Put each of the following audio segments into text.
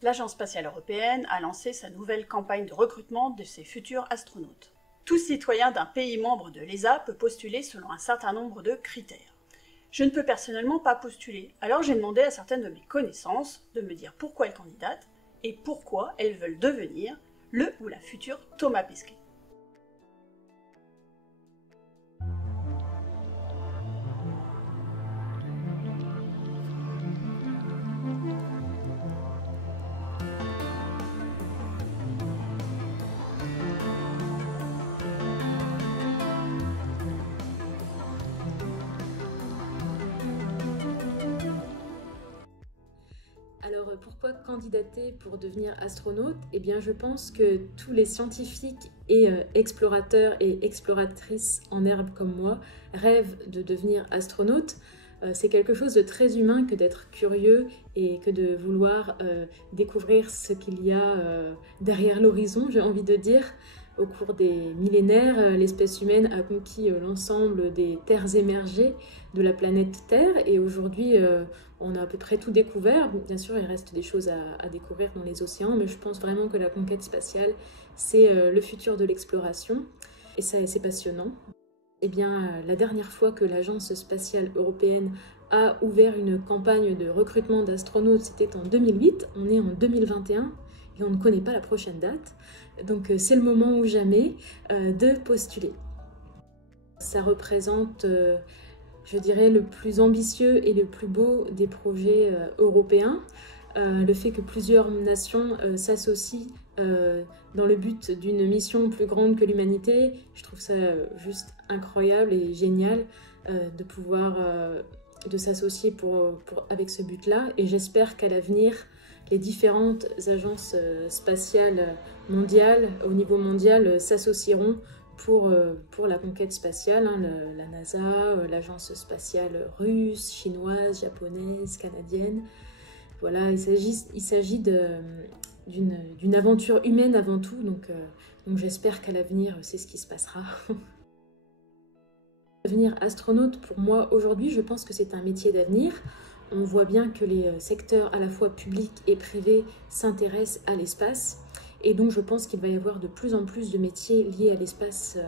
L'Agence spatiale européenne a lancé sa nouvelle campagne de recrutement de ses futurs astronautes. Tout citoyen d'un pays membre de l'ESA peut postuler selon un certain nombre de critères. Je ne peux personnellement pas postuler, alors j'ai demandé à certaines de mes connaissances de me dire pourquoi elles candidatent et pourquoi elles veulent devenir le ou la future Thomas Pesquet. Alors pourquoi candidater pour devenir astronaute? Eh bien je pense que tous les scientifiques et explorateurs et exploratrices en herbe comme moi rêvent de devenir astronaute. C'est quelque chose de très humain que d'être curieux et que de vouloir découvrir ce qu'il y a derrière l'horizon, j'ai envie de dire. Au cours des millénaires, l'espèce humaine a conquis l'ensemble des terres émergées de la planète Terre et aujourd'hui on a à peu près tout découvert. Bien sûr, il reste des choses à découvrir dans les océans, mais je pense vraiment que la conquête spatiale, c'est le futur de l'exploration et ça, c'est passionnant. Eh bien, la dernière fois que l'Agence spatiale européenne a ouvert une campagne de recrutement d'astronautes, c'était en 2008. On est en 2021 et on ne connaît pas la prochaine date. Donc c'est le moment ou jamais de postuler. Ça représente, je dirais, le plus ambitieux et le plus beau des projets européens. Le fait que plusieurs nations s'associent dans le but d'une mission plus grande que l'humanité, je trouve ça juste incroyable et génial de pouvoir de s'associer avec ce but-là. Et j'espère qu'à l'avenir, les différentes agences spatiales mondiales, au niveau mondial, s'associeront pour la conquête spatiale, hein, la NASA, l'agence spatiale russe, chinoise, japonaise, canadienne. Voilà, il s'agit d'une aventure humaine avant tout, donc j'espère qu'à l'avenir, c'est ce qui se passera. Devenir astronaute, pour moi, aujourd'hui, je pense que c'est un métier d'avenir. On voit bien que les secteurs à la fois publics et privés s'intéressent à l'espace. Et donc je pense qu'il va y avoir de plus en plus de métiers liés à l'espace,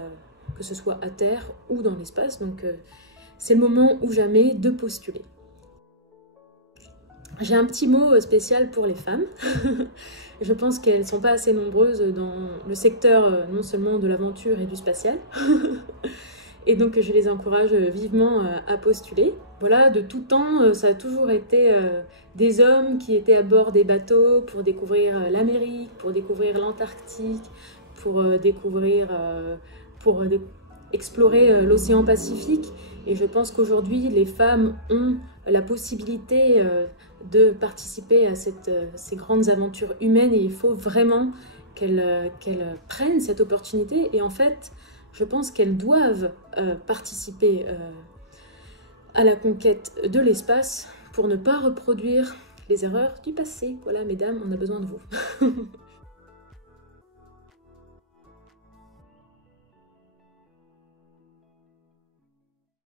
que ce soit à terre ou dans l'espace. Donc c'est le moment ou jamais de postuler. J'ai un petit mot spécial pour les femmes. Je pense qu'elles ne sont pas assez nombreuses dans le secteur non seulement de l'aventure et du spatial. Et donc je les encourage vivement à postuler. Voilà, de tout temps, ça a toujours été des hommes qui étaient à bord des bateaux pour découvrir l'Amérique, pour découvrir l'Antarctique, pour explorer l'océan Pacifique. Et je pense qu'aujourd'hui, les femmes ont la possibilité de participer à ces grandes aventures humaines et il faut vraiment qu'elles prennent cette opportunité. Et en fait, je pense qu'elles doivent participer à la conquête de l'espace pour ne pas reproduire les erreurs du passé. Voilà, mesdames, on a besoin de vous.